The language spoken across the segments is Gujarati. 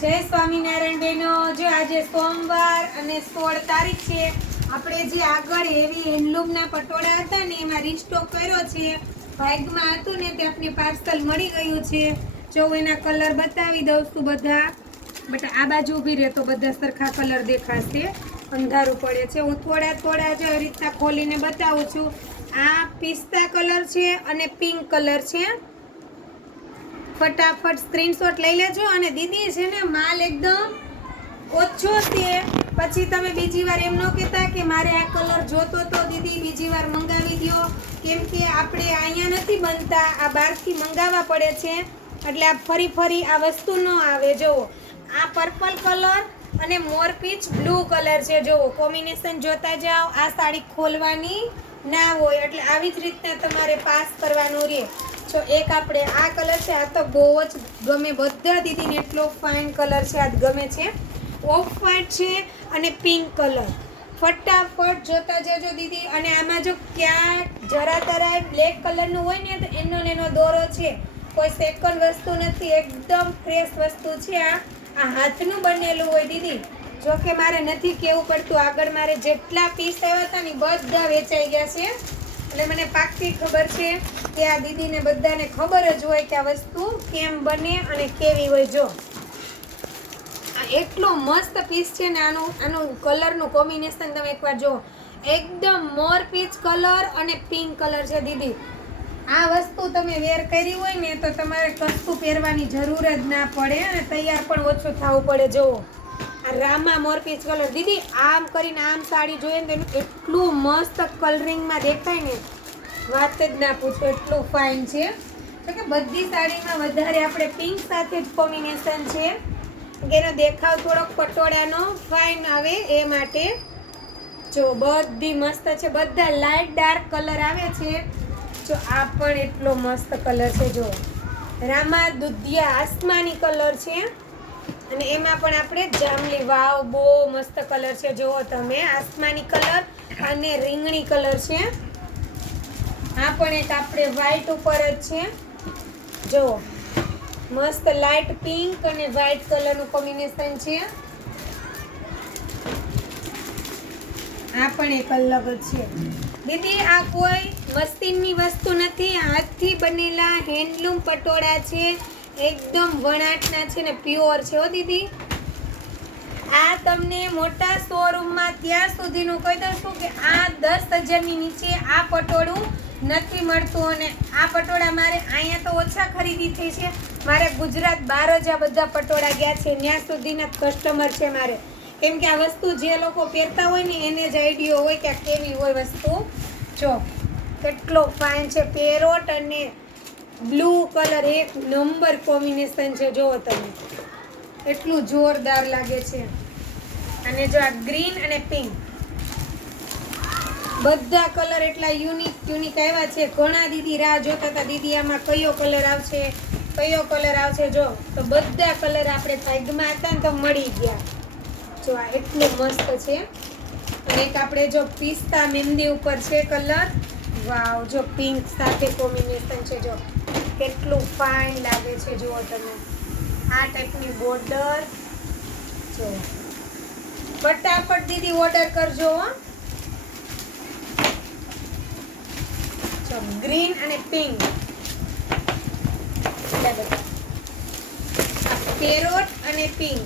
જય સ્વામિનારાયણ બહેનો। જો આજે સોમવાર અને 16 તારીખ છે। આપણે જે આગળ હેવી હેન્ડલૂમના પટોળા હતા ને એમાં રીસ્ટોક કર્યો છે। ભાગમાં હતું ને તે આપણે પાર્સલ મળી ગયું છે। જો એના કલર બતાવી દઉં છું બધા, બટ આ બાજુ ઊભી રહે તો બધા સરખા કલર દેખાશે, અંધારું પડે છે। હું થોડા જ આવી રીતના ખોલીને બતાવું છું। આ પિસ્તા કલર છે અને પિંક કલર છે। ફટાફટ સ્ક્રીનશોટ લઈ લેજો। અને દીદી છે ને માલ એકદમ ઓછો છે, પછી તમે બીજી વાર એમ ન કહેતા કે મારે આ કલર જોતો તો દીદી બીજી વાર મંગાવી દો, કેમ કે આપણે અહીંયા નથી બનતા, આ બહારથી મંગાવવા પડે છે, એટલે આ ફરી આ વસ્તુ ન આવે। જુઓ આ પર્પલ કલર અને મોરપીચ બ્લુ કલર છે। જુઓ કોમ્બિનેશન જોતા જાઓ। આ સાડી ખોલવાની ના હોય, એટલે આવી જ રીતના તમારે પાસ કરવાનું રહે। તો એક આપણે આ કલર છે, આ તો બહુ જ ગમે બધા દીદીને, એટલો ફાઇન કલર છે, આ ગમે છે। ઓફ વ્હાઈટ છે અને પિંક કલર, ફટાફટ જોતા જજો દીદી। અને આમાં જો ક્યાં જરા તરાય બ્લેક કલરનું હોય ને તો એનો દોરો છે, કોઈ સેકન્ડ વસ્તુ નથી, એકદમ ફ્રેશ વસ્તુ છે। આ હાથનું બનેલું હોય દીદી। જો કે મારે નથી કહેવું પડતું, આગળ મારે જેટલા પીસ આવ્યા હતા ને બધા વેચાઈ ગયા છે, એટલે મને પાક્કી ખબર છે કે આ દીદીને બધાને ખબર જ હોય કે આ વસ્તુ કેમ બને અને કેવી હોય। જો આ એટલો મસ્ત પીસ છે ને, આનું કલરનું કોમ્બિનેશન તમે એકવાર જો, એકદમ મોર પીચ કલર અને પિંક કલર છે દીદી। આ વસ્તુ તમે વેર કરી હોય ને તો તમારે કશું પહેરવાની જરૂર જ ના પડે અને તૈયાર પણ ઓછું થવું પડે। જુઓ આ રામા મોર પીચ કલર દીદી, આમ કરીને આમ સાડી જોઈએ ને એનું એટલું મસ્ત કલરિંગમાં દેખાય ને, વાત જ ના પૂછો, એટલું ફાઇન છે। તો કે બધી સાડીમાં વધારે આપણે પિંક સાથે જ કોમ્બિનેશન છે, એનો દેખાવ થોડોક પટોળાનો ફાઇન આવે એ માટે। જો બધી મસ્ત છે, બધા લાઇટ ડાર્ક કલર આવે છે। જો આ પણ એટલો મસ્ત કલર છે, જો રામા દુધિયા આસમાની કલર છે, અને એમાં પણ આપણે જાંબલી, વાવ બહુ મસ્ત કલર છે। જુઓ તમે આસમાની કલર અને રીંગણી કલર છે। આ પણ એક આપણે વ્હાઈટ ઉપર જ છે। જુઓ મસ્ત લાઇટ પિંક અને વ્હાઈટ કલરનું કોમ્બિનેશન છે। આ પણ એક અલગ જ છે દીદી। આ કોઈ મશીનની વસ્તુ નથી, હાથથી બનેલા હેન્ડલૂમ પટોળા છે, એકદમ વણાટના છે ને પ્યોર છે હો દીદી। આ તમને મોટા શોરૂમમાં ત્યાં સુધીનું કહી દઉં છું કે આ 10,000ની નીચે આ પટોળું નથી મળતું। અને આ પટોળા મારે અહીંયા તો ઓછા ખરીદી થઈ છે, મારે ગુજરાત બહાર જ આ બધા પટોળા ગયા છે, ત્યાં સુધીના કસ્ટમર છે મારે, કેમ કે આ વસ્તુ જે લોકો પહેરતા હોય ને એને જ આઈડિયો હોય કે આ કેવી હોય વસ્તુ। જો કેટલો ફાઇન છે, પેરોટ અને બ્લુ કલર એક નંબર કોમ્બિનેશન છે। જુઓ તમે એટલું જોરદાર લાગે છે। અને જો આ ગ્રીન અને પિંક, બધા કલર એટલા યુનિક આવ્યા છે। ઘણા દીદી રાહ જોતા હતા દીદી આમાં કયો કલર આવશે, કયો કલર આવશે। જો તો બધા કલર આપણે ભાગમાં હતા ને તો મળી ગયા। જો આ એટલું મસ્ત છે। અને એક આપણે જો પિસ્તા મહેંદી ઉપર છે કલર, વાવ જો પિંક સાથે કોમ્બિનેશન છે, જો કેટલું ફાઇન લાગે છે। જુઓ તમે આ ટાઈપની બોર્ડર, જો ફટાફટ દીદી ઓર્ડર કરજો હો। જો ગ્રીન અને પિંક, પેરોટ અને પિંક,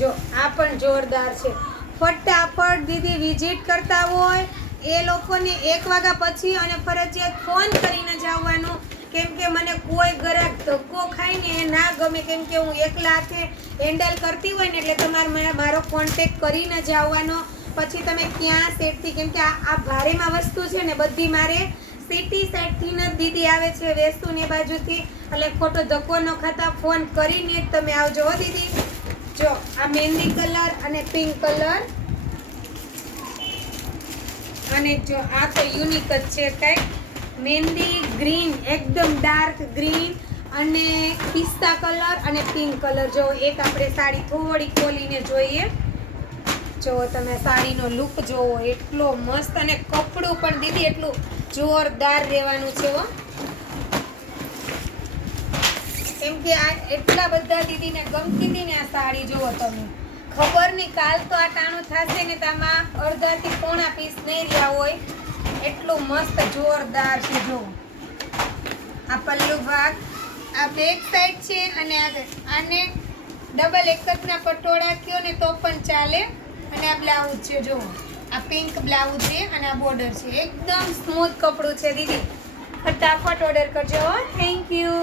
જો આ પણ જોરદાર છે। ફટાફટ દીદી વિઝિટ કરતા હોય એ લોકોને 1 વાગ્યા પછી અને ફરજિયાત ફોન કરીને જ આવવાનું, કેમ કે મને કોઈ ગ્રાહક ધક્કો ખાઈને એ ના ગમે, કેમ કે હું એકલા હાથે હેન્ડલ કરતી હોય ને એટલે તમારે મારો કોન્ટેક કરીને જ આવવાનો। પછી તમે ક્યાં સેટથી, કેમ કે આ ભારેમાં વસ્તુ છે ને બધી મારે સિટી સાઈડથી જ દીદી આવે છે, વેસુન એ બાજુથી, એટલે ખોટો ધક્કો ન ખાતા ફોન કરીને જ તમે આવજો હો દીદી। જો આ મહેંદી કલર અને પિંક કલર, અને જો આ તો યુનિક જ છે કંઈક, મહેંદી ગ્રીન, એકદમ ડાર્ક ગ્રીન અને પિસ્તા કલર અને પિંક કલર। જો એક આપણે સાડી થોડી ખોલીને જોઈએ, જો તમે સાડીનો લુક જોવો એટલો મસ્ત, અને કપડું પણ દીદી એટલું જોરદાર રહેવાનું છે હો। કેમ કે આ એટલા બધા દીદીને ગમતી હતી ને આ સાડી જોવો તમે. ખબર નહીં કાલ તો આ ટાણું થશે ને તો આમાં અડધાથી પોણા પીસ નહીં રહ્યા હોય. એટલું મસ્ત જોરદાર છે જો. આ પલ્લુ ભાગ, આ બેક સાઈડ છે અને આને ડબલ એક જ ના પટોળા કયો ને તો પણ ચાલે. અને આ બ્લાઉઝ છે જો. આ પિંક બ્લાઉઝ છે અને આ બોર્ડર છે. એકદમ સ્મૂથ કપડું છે દીદી. ફટાફટ ઓર્ડર કરજો. Thank you.